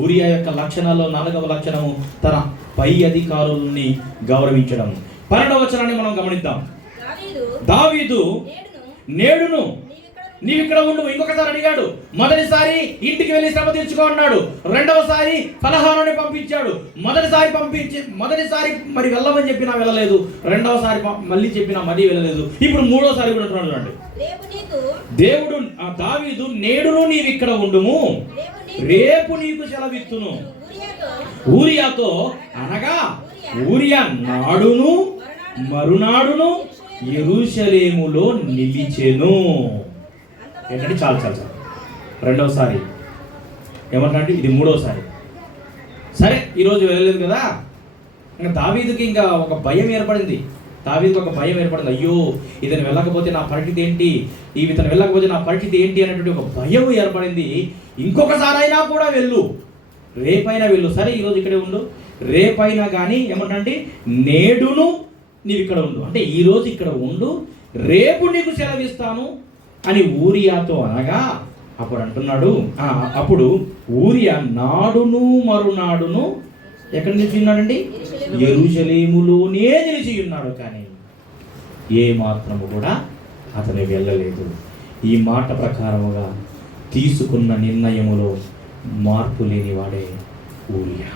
ఊరియా యొక్క లక్షణాల్లో 4వ లక్షణము తన పై అధికారుల్ని గౌరవించడం. 12వ వచనాన్ని మనం గమనిద్దాం. దావీదు నేడును నీవు ఇక్కడ ఉండు. ఇంకొకసారి అడిగాడు. మొదటిసారి ఇంటికి వెళ్ళి శ్రమ తీర్చుకో అన్నాడు. రెండవసారి ఫలహారాన్ని పంపించాడు. మొదటిసారి మరి వెళ్ళమని చెప్పినా వెళ్ళలేదు. రెండవసారి మళ్ళీ చెప్పినా మళ్ళీ వెళ్ళలేదు. ఇప్పుడు 3వసారి కూడా అంటున్నాడు. చూడండి, దేవుడు దావీదు నేడును నీవు ఇక్కడ ఉండుము, రేపు నీకు సెలవిత్తును. ఊరియాతో అనగా ఊరియా నాడును మరునాడును యెరూషలేములో నిలిచెను. ఏంటంటే చాలు. రెండవసారి ఏమంటే ఇది 3వసారి. సరే ఈరోజు వెళ్ళలేదు కదా, ఇంకా దావీదుకి ఇంకా ఒక భయం ఏర్పడింది. అయ్యో ఇతను వెళ్ళకపోతే నా పరిస్థితి ఏంటి, ఇతను వెళ్ళకపోతే నా పరిస్థితి ఏంటి అనేటువంటి ఒక భయం ఏర్పడింది. ఇంకొకసారి అయినా కూడా వెళ్ళు, రేపైనా వెళ్ళు. సరే ఈరోజు ఇక్కడే ఉండు, రేపైనా కానీ ఏమంటే నేడును నీవు ఇక్కడ ఉండు, అంటే ఈరోజు ఇక్కడ ఉండు, రేపు నీకు సెలవిస్తాను అని ఊరియాతో అనగా, అప్పుడు అంటున్నాడు, అప్పుడు ఊరియా నాడును మరునాడును ఎక్కడ నిలిచి ఉన్నాడండి? యెరూషలేములోనే నిలిచి ఉన్నాడు. కానీ ఏ మాత్రము కూడా అతను వెళ్ళలేదు. ఈ మాట ప్రకారముగా తీసుకున్న నిర్ణయములో మార్పు లేనివాడే ఊరియా.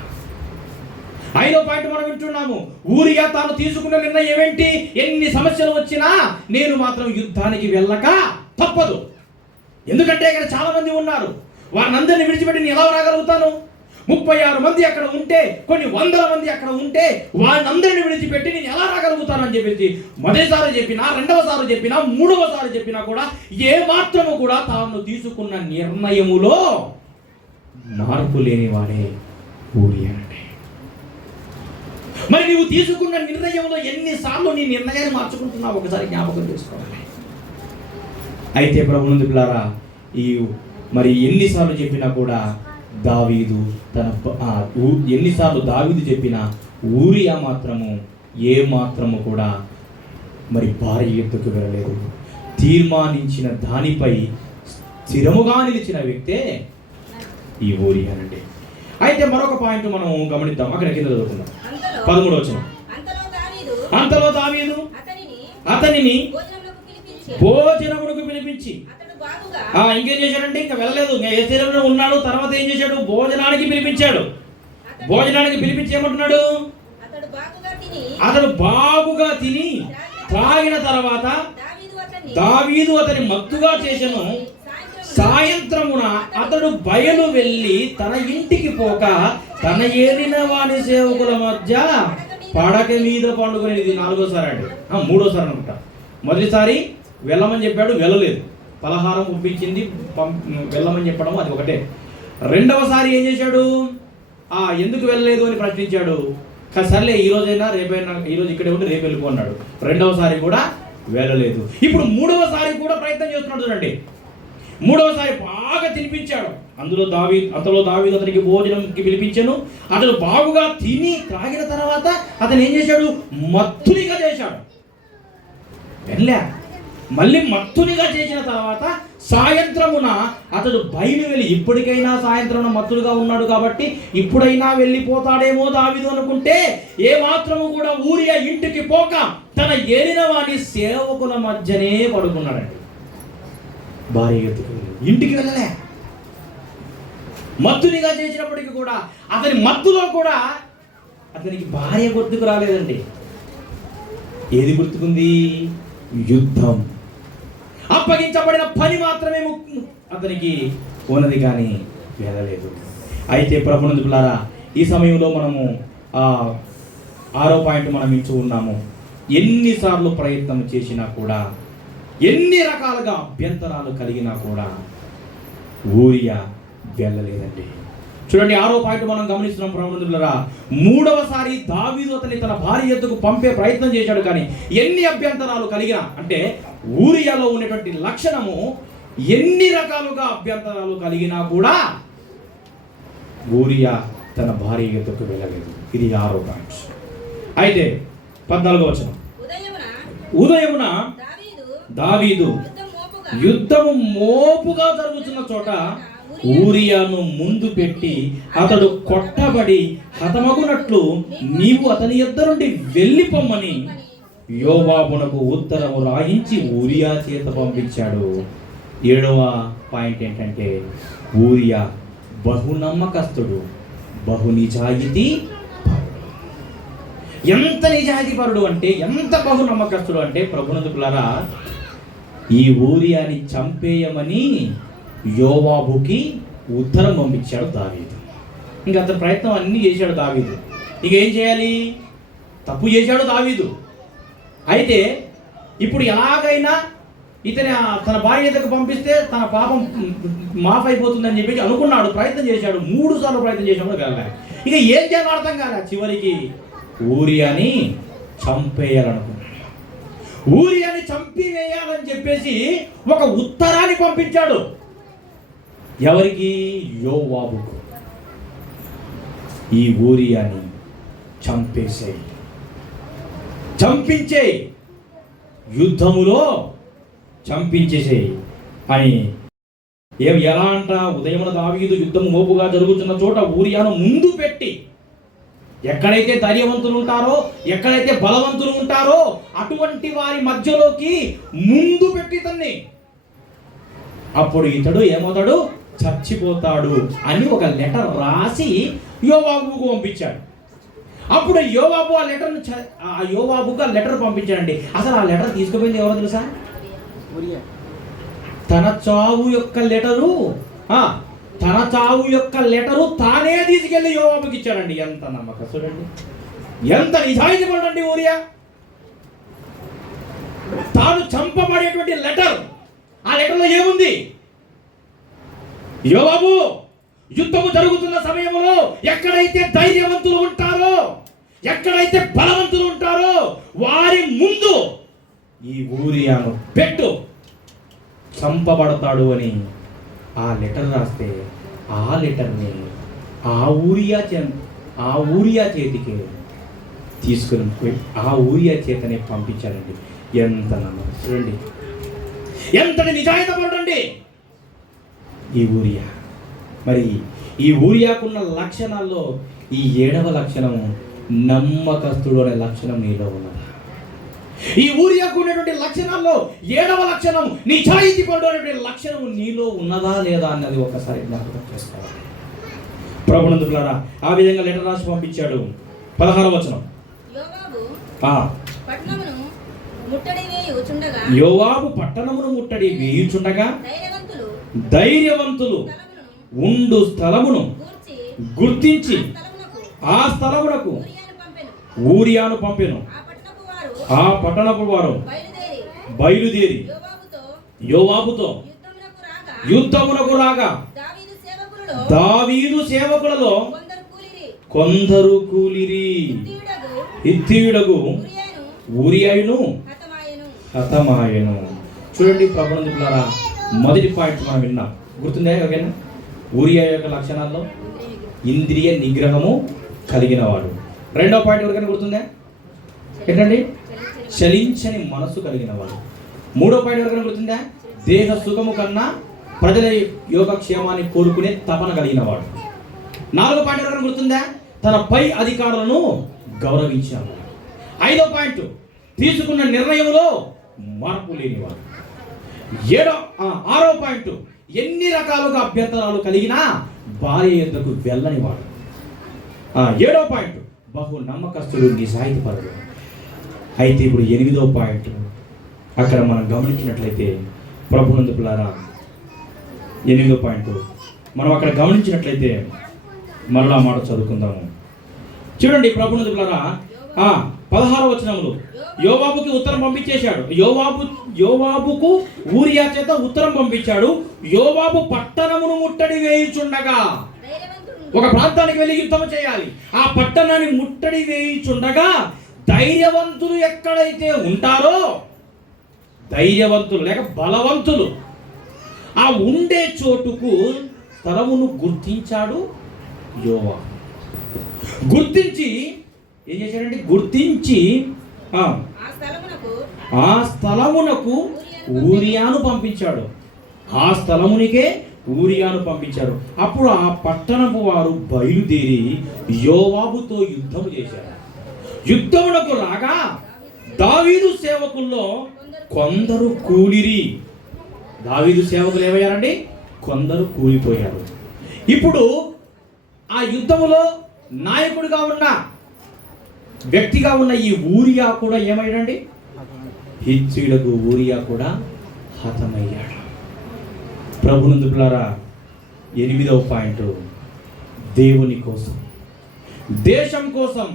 5వ పాయింట్ మనం వింటున్నాము. ఊరియా తాను తీసుకున్న నిర్ణయం ఏంటి? ఎన్ని సమస్యలు వచ్చినా నేను మాత్రం యుద్ధానికి వెళ్ళక తప్పదు. ఎందుకంటే ఇక్కడ చాలా మంది ఉన్నారు, వారిని అందరినీ విడిచిపెట్టి నేను ఎలా రాగలుగుతాను? 36 మంది అక్కడ ఉంటే, కొన్ని 100 మంది అక్కడ ఉంటే, వారిని అందరినీ విడిచిపెట్టి నేను ఎలా రాగలుగుతాను అని చెప్పేసి మొదటిసారి చెప్పినా, రెండవసారి చెప్పినా, 3వసారి చెప్పినా కూడా ఏ మాత్రము కూడా తాను తీసుకున్న నిర్ణయములో మార్పు లేని వాడే ఊరియా అంటే. మరి నువ్వు తీసుకున్న నిర్ణయంలో ఎన్నిసార్లు నీ నిర్ణయాన్ని మార్చుకుంటున్నావు ఒకసారి జ్ఞాపకం చేసుకోవాలి. అయితే ప్రభునందు ప్రియులారా, మరి ఎన్నిసార్లు చెప్పినా కూడా దావీదు ఎన్నిసార్లు దావీదు చెప్పినా ఊరియా మాత్రము ఏ మాత్రము కూడా మరి భార్య యుద్ధకు వెళ్ళలేదు. తీర్మానించిన దానిపై స్థిరముగా నిలిచిన వ్యక్తే ఈ ఊరియా అండి. అయితే మరొక పాయింట్ మనం గమనిద్దాం. అక్కడ కింద చదువుకుందాం. 13వ వచనం. అంతలో దావీదు అతనిని భోజనమునకు పిలిపించి, ఇంకేం చేశాడంటే ఇంకా వెళ్ళలేదు, యెరూషలేములో ఉన్నాడు. తర్వాత ఏం చేశాడు? భోజనానికి పిలిపించాడు. భోజనానికి పిలిపించి ఏమంటున్నాడు? అతడు బాగుగా తిని త్రాగిన తర్వాత దావీదు అతని మత్తుగా చేసెను. సాయంత్రమున అతడు బయలు వెళ్ళి తన ఇంటికి పోక తన ఏలిన వాని సేవకుల మధ్య పడక మీద పండుకొని. ఇది 4వసారి అండి, 3వసారి అనుకుంటా. మొదటిసారి వెళ్ళమని చెప్పాడు, వెళ్ళలేదు. పలహారం పంపించింది, వెళ్ళమని చెప్పడం అది ఒకటే. రెండవసారి ఏం చేశాడు? ఎందుకు వెళ్ళలేదు అని ప్రశ్నించాడు. సర్లే ఈరోజైనా రేపైనా, ఈరోజు ఇక్కడే ఉండి రేపు వెళ్ళిపో అన్నాడు. రెండవసారి కూడా వెళ్ళలేదు. ఇప్పుడు 3వసారి కూడా ప్రయత్నం చేస్తున్నాడు. చూడండి, 3వసారి బాగా తినిపించాడు. అంతలో దావీదు అతనికి భోజనంకి పిలిపించాను. అతడు బాగుగా తిని త్రాగిన తర్వాత అతను ఏం చేశాడు? మత్తునిగా చేశాడు. వెళ్ళా మళ్ళీ మత్తునిగా చేసిన తర్వాత సాయంత్రమున అతడు బయలు వెళ్ళి, ఇప్పటికైనా సాయంత్రం మత్తుడుగా ఉన్నాడు కాబట్టి ఇప్పుడైనా వెళ్ళిపోతాడేమో దావీదు అనుకుంటే ఏమాత్రము కూడా ఊరియా ఇంటికి పోక తన ఏలిన వాని సేవకుల మధ్యనే పడుకున్నాడండి. భార్య ఎత్తుకు ఇంటికి వెళ్ళలే. మత్తునిగా చేసినప్పటికీ కూడా అతని మత్తులో కూడా అతనికి భార్య గుర్తుకు రాలేదండి. ఏది గుర్తుకుంది? యుద్ధం. అప్పగించబడిన పని మాత్రమే అతనికి ఉన్నది, కానీ వెళ్ళలేదు. అయితే ప్రభునందులారా, ఈ సమయంలో మనము 6వ పాయింట్ మనం ఇచ్చి ఉన్నాము. ఎన్నిసార్లు ప్రయత్నం చేసినా కూడా, ఎన్ని రకాలుగా అభ్యంతరాలు కలిగినా కూడా ఊరియా వెళ్ళలేదండి. చూడండి, 6వ పాయింట్ మనం గమనిస్తున్నాం ప్రభునందులారా. 3వసారి దావీదు అతని తన భార్య యొద్దకు పంపే ప్రయత్నం చేశాడు, కానీ ఎన్ని అభ్యంతరాలు కలిగినా, అంటే ఊరియాలో ఉన్నటువంటి లక్షణము ఎన్ని రకాలుగా అభ్యంతరాలు కలిగినా కూడా ఊరియా తన భార్య యొద్దకు వెళ్ళలేదు. ఇది 6వ పాయింట్. అయితే 14వ వచనం, ఉదయమున దావీదు యుద్ధము మోపుగా జరుగుతున్న చోట ఊరియాను ముందు పెట్టి అతడు కొట్టబడి హతమగునట్లు నీవు అతని యొద్ద నుండి వెళ్ళిపోమ్మని యోవాబునకు ఉత్తరము రాయించి ఊరియా చేత పంపించాడు. 7వ పాయింట్ ఏంటంటే, ఊరియా బహు నమ్మకస్తుడు, బహు నిజాయితీ పరుడు. ఎంత నిజాయితీ పరుడు అంటే, ఎంత బహు నమ్మకస్తుడు అంటే, ప్రభునందులారా, ఈ ఊరియాని చంపేయమని యోవాబుకి ఉత్తరం పంపించాడు దావీదు. ఇంకా అతని ప్రయత్నం అన్నీ చేశాడు దావీదు. ఇక ఏం చేయాలి? తప్పు చేశాడు దావీదు. అయితే ఇప్పుడు ఎలాగైనా ఇతని తన భార్య దగ్గరకు పంపిస్తే తన పాపం మాఫ్ అయిపోతుందని చెప్పేసి అనుకున్నాడు, ప్రయత్నం చేశాడు. 3 సార్లు ప్రయత్నం చేసినప్పుడు వెళ్ళాలి. ఇక ఏం చేయాలో అర్థం కాలే. చివరికి ఊరియాని చంపేయాలనుకున్నాడు. ఊరియాని చంపివేయాలని చెప్పేసి ఒక ఉత్తరాన్ని పంపించాడు. ఎవరికి? యోవాబుకు. ఈ ఊరియాని చంపేసేయి, చంపించేయి, యుద్ధములో చంపించేసేయి అని. ఎలా అంట? ఉదయమున దావీదు యుద్ధం మోపుగా జరుగుతున్న చోట ఊరియాను ముందు పెట్టి, ఎక్కడైతే ధైర్యవంతులు ఉంటారో, ఎక్కడైతే బలవంతులు ఉంటారో అటువంటి వారి మధ్యలోకి ముందు పెట్టి తన్ని, అప్పుడు ఇతడు ఏమవుతాడు? చచ్చిపోతాడు అని ఒక లెటర్ రాసి యోవాబుకు పంపించాడు. అప్పుడు యోవాబు యోవాబుకు ఆ లెటర్ పంపించాడండి. అసలు ఆ లెటర్ తీసుకుపోయింది ఎవరో తెలుసా? తన చావు యొక్క లెటరు తానే తీసుకెళ్లి యోవాబుకి ఇచ్చాడండి. ఎంత నమ్మకస్తుడండి, ఎంత నిజాయితీ పడండి ఊరియా. తాను చంపబడేటువంటి లెటర్, ఆ లెటర్లో ఏముంది? యోవాబు, యుద్ధము జరుగుతున్న సమయంలో ఎక్కడైతే ధైర్యవంతులు ఉంటారో, ఎక్కడైతే బలవంతులు ఉంటారో వారి ముందు ఈ ఊరియాను పెట్టు, చంపబడతాడు అని ఆ లెటర్ రాస్తే ఆ లెటర్ని ఆ ఊరియా చేతికి తీసుకుని పోయి ఆ ఊరియా చేతనే పంపించాడండి. ఎంత నమ్మకం చూడండి, ఎంతటి నిజాయితీ పడండి ఈ ఊరియా. మరి ఈ ఊరియాకున్న లక్షణాల్లో ఈ 7వ లక్షణం నమ్మకస్తుడు అనే లక్షణం నీలో ఉన్నదా? ఈ ఊరియాకు ఉన్నటువంటి లక్షణాల్లో 7వ లక్షణం నిజాయితీ పరుడు అనేటువంటి లక్షణం నీలో ఉన్నదా లేదా అన్నది ఒకసారి జ్ఞాపకం చేసుకోవాలి. ప్రభునందులారా, ఆ విధంగా లెటర్ రాసి పంపించాడు. 16వ వచనం, పట్టణమును ముట్టడి వేయుచుండగా యోవాబు పట్టణమును ముట్టడి వేయుచుండగా ధైర్యవంతులు ఉండు స్థలమును గుర్తించి ఆ స్థలమునకు ఊరియాను పంపెను. ఆ పట్టణపు వారు బయలుదేరి యోవాబుతో యుద్ధమునకు రాగా దావీదు సేవకులలో కొందరు కూలిరి. హిత్తీయుడగు ఊరియాయును హతమాయెను. చూడండి ప్రభువులారా, మొదటి పాయింట్ మనం విన్నాం, గుర్తుందా? ఓకేనా? ఊరియా యొక్క లక్షణాల్లో ఇంద్రియ నిగ్రహము కలిగిన వాడు. రెండో పాయింట్ ఎవరికైనా గుర్తుందా? ఏంటండి? చలించని మనసు కలిగిన వాడు. మూడో పాయింట్ ఎవరికైనా గుర్తుందా? దేహ సుఖము కన్నా ప్రజల యోగక్షేమాన్ని కోరుకునే తపన కలిగిన వాడు. నాలుగో పాయింట్ ఎవరికైనా గుర్తుందా? తన పై అధికారులను గౌరవించాడు. ఐదో పాయింట్, తీసుకున్న నిర్ణయంలో మార్పు లేనివాడు. ఆరో పాయింట్, ఎన్ని రకాలుగా అభ్యంతరాలు కలిగినా భార్య యొద్దకు వెళ్ళనివాడు. ఏడో పాయింట్, బహు నమ్మకస్తుడు, నిజాయితీపరుడు. అయితే ఇప్పుడు ఎనిమిదో పాయింట్ అక్కడ మనం గమనించినట్లయితే ప్రభునందు పిల్లారా, ఎనిమిదో పాయింట్ మనం అక్కడ గమనించినట్లయితే మరలా మాట చదువుకుందాము. చూడండి ప్రభునందు పిల్లారా, 16వ వచనంలో యోవాబుకి ఉత్తరం పంపించేశాడు. యోవాబుకు ఊరియా చేత ఉత్తరం పంపించాడు. యోవాబు పట్టణమును ముట్టడి వేయుచుండగా, ఒక ప్రాంతానికి వెళ్ళి యుద్ధం చేయాలి. ఆ పట్టణాన్ని ముట్టడి వేయుచుండగా ధైర్యవంతులు ఎక్కడైతే ఉంటారో, ధైర్యవంతులు లేక బలవంతులు ఆ ఉండే చోటుకు స్థలమును గుర్తించాడు యోవాబు. గుర్తించి ఏం చేశాడంటే, గుర్తించి ఆ స్థలమునకు ఊరియాను పంపించాడు. ఆ స్థలమునికే ఊరియాను పంపించారు. అప్పుడు ఆ పట్టణపు వారు బయలుదేరి యోవాబుతో యుద్ధం చేశారు. యుద్ధమునకు రాగా దావీదు సేవకుల్లో కొందరు కూలిరి. దావీదు సేవకులు ఏమయ్యారండి? కొందరు కూలిపోయారు. ఇప్పుడు ఆ యుద్ధములో నాయకుడిగా ఉన్న వ్యక్తిగా ఉన్న ఈ ఊరియా కూడా ఏమయ్యాడండి? హిత్తీయుడకు ఊరియా కూడా హతమయ్యాడు. ప్రభునందు పిల్లారా, 8వ పాయింట్, దేవుని కోసం, దేశం కోసం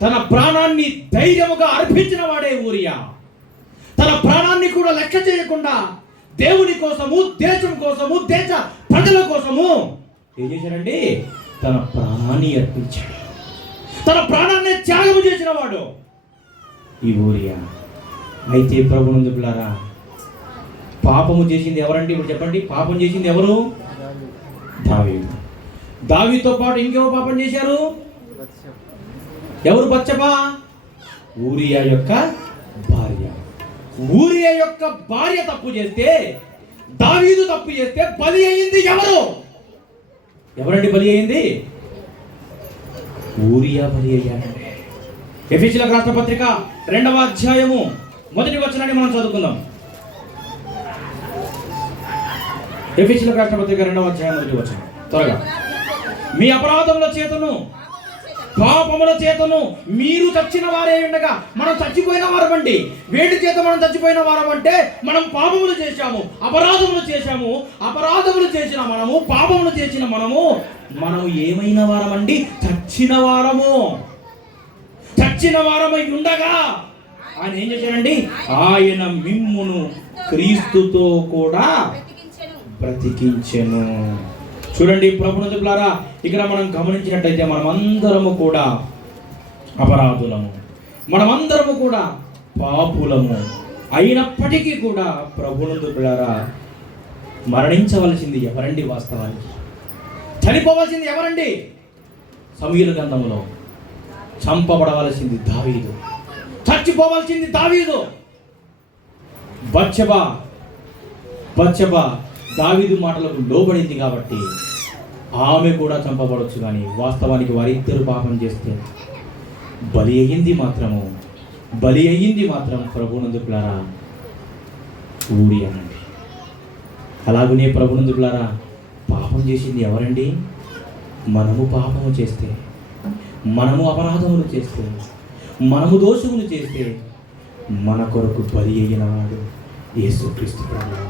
తన ప్రాణాన్ని ధైర్యముగా అర్పించిన వాడే ఊరియా. తన ప్రాణాన్ని కూడా లెక్క చేయకుండా దేవుని కోసము, దేశం కోసము, దేశ ప్రజల కోసము ఏం చేశాడండి? తన ప్రాణాన్ని అర్పించాడు. తన ప్రాణాన్ని త్యాగం చేసిన వాడు ఈ ఊరియా. అయితే ప్రభునందు పిల్లారా, పాపము చేసింది ఎవరండి? ఇప్పుడు చెప్పండి, పాపం చేసింది ఎవరు? దావీదు. దావీదుతో పాటు ఇంకెవరు పాపం చేశారు? ఎవరు? బత్షెబా, ఊరియా యొక్క భార్య. ఊరియా యొక్క భార్య తప్పు చేస్తే, దావీదు తప్పు చేస్తే బలి అయింది ఎవరు? ఎవరండి బలి అయింది? ఊరియా బలి అయ్యాడండి. ఎఫెసీయులకు రాసిన పత్రిక 2వ అధ్యాయము 1వ వచనాన్ని మనం చదువుకుందాం. ఎఫెసీయులకు రాసిన పత్రిక 2వ అధ్యాయం 1వ వచనం త్వరగా. మీ అపరాధముల చేతను పాపముల చేతను మీరు చచ్చిన వారే ఉండగా, మనం చచ్చిపోయిన వారమండి. వేటి చేత మనం చచ్చిపోయిన వారమంటే, మనం పాపములు చేశాము, అపరాధములు చేశాము. అపరాధములు చేసిన మనము, పాపములు చేసిన మనము ఏమైన వారమండి? చచ్చిన వారము. చచ్చిన వారమై ఉండగా ఆయన ఏం చేశారండి? ఆయన మిమ్మును క్రీస్తుతో కూడా బ్రతికించెను. చూడండి ప్రభునందులారా, ఇక్కడ మనం గమనించినట్టయితే మనమందరము కూడా అపరాధులము, మనమందరము కూడా పాపులము అయినప్పటికీ కూడా ప్రభునందులారా మరణించవలసింది ఎవరండి? వాస్తవానికి చనిపోవలసింది ఎవరండి? సమూయేలు గ్రంథంలో చంపబడవలసింది దావీదు, చచ్చిపోవలసింది దావీదు. బత్షెబా దావీదు మాటలకు లోబడింది కాబట్టి ఆమె కూడా చంపబడవచ్చు. కానీ వాస్తవానికి వారిద్దరు పాపం చేస్తే బలి అయ్యింది మాత్రం ప్రభునందులారా ఊరియానండి. అలాగనే ప్రభునందులారా పాపం చేసింది ఎవరండి? మనము పాపము చేస్తే, మనము అపరాధములు చేస్తే, మనము దోషములు చేస్తే మన కొరకు బలి అయిన వాడు యేసుక్రీస్తు ప్రభువు.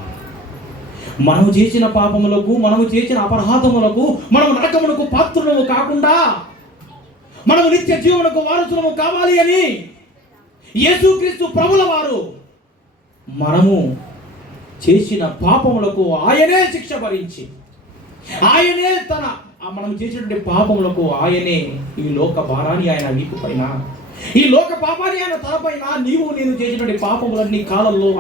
మనము చేసిన పాపములకు, మనము చేసిన అపరాధములకు, మనము నరకమునకు పాత్రులము కాకుండా మనము నిత్య జీవనకు వారసులము కావాలి అని యేసుక్రీస్తు ప్రభుల వారు మనము చేసిన పాపములకు ఆయనే శిక్ష భరించి, ఆయనే మనం చేసినటువంటి పాపములకు ఆయనే ఈ లోక భారాన్ని ఆయన వీపు పైన, ఈ లోక పాపాన్ని ఆయన తలపైన, నీవు నేను చేసినటువంటి పాపములన్నీ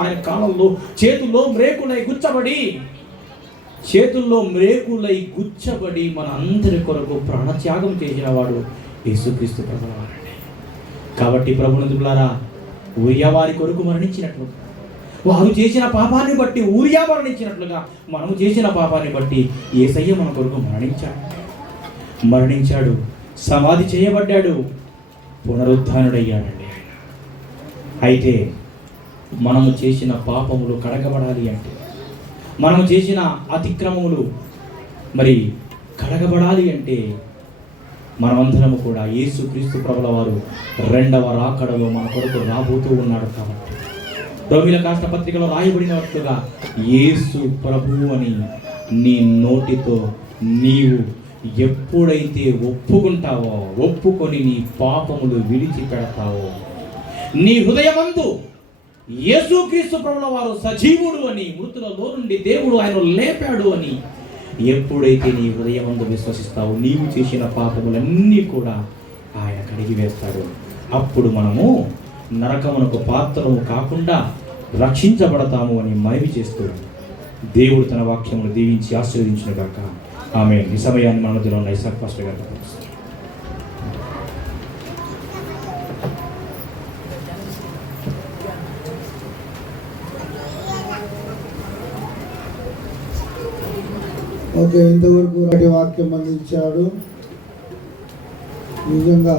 ఆయన కాలంలో చేతుల్లో మ్రేకులై గుచ్చబడి మన అందరి కొరకు ప్రాణత్యాగం చేసిన వాడు యేసుక్రీస్తు ప్రభువారండి. కాబట్టి ప్రభునందులారా, ఊరియా వారి కొరకు మరణించినట్లు, వారు చేసిన పాపాన్ని బట్టి ఊరియా మరణించినట్లుగా మనము చేసిన పాపాన్ని బట్టి యేసయ్య మన కొరకు మరణించాడు, సమాధి చేయబడ్డాడు, పునరుద్ధానుడయ్యాడండి. అయితే మనము చేసిన పాపములు కడగబడాలి అంటే, మనము చేసిన అతిక్రమములు మరి కడగబడాలి అంటే మనమందరము కూడా యేసుక్రీస్తు ప్రభుల వారు రెండవ రాకడలో మన కొరకు రాబోతూ ఉన్నాడు. కాబట్టి రోమిల కాష్ట పత్రికలో రాయబడినట్లుగా యేసు ప్రభువు అని నీ నోటితో నీవు ఎప్పుడైతే ఒప్పుకుంటావో, ఒప్పుకొని నీ పాపములు విడిచిపెడతావో, నీ హృదయమందు యేసుక్రీస్తు ప్రభుల వారు సజీవుడు అని, మృతులలో నుండి దేవుడు ఆయన లేపాడు అని ఎప్పుడైతే నీ హృదయమందు విశ్వసిస్తావో, నీవు చేసిన పాపములన్నీ కూడా ఆయన కడిగి వేస్తాడు. అప్పుడు మనము నరకమునకు పాత్రము కాకుండా రక్షించబడతాము అని మనవి చేస్తూ దేవుడు తన వాక్యమును దీవించి ఆశీర్వదించిన గాక. ఆమేన్. ఈ సమయాన్ని మన మధ్యలో ఉన్న ఇసాక్ పాస్టర్ గారు ఓకే, ఇంతవరకు వాక్యం అందించాడు. నిజంగా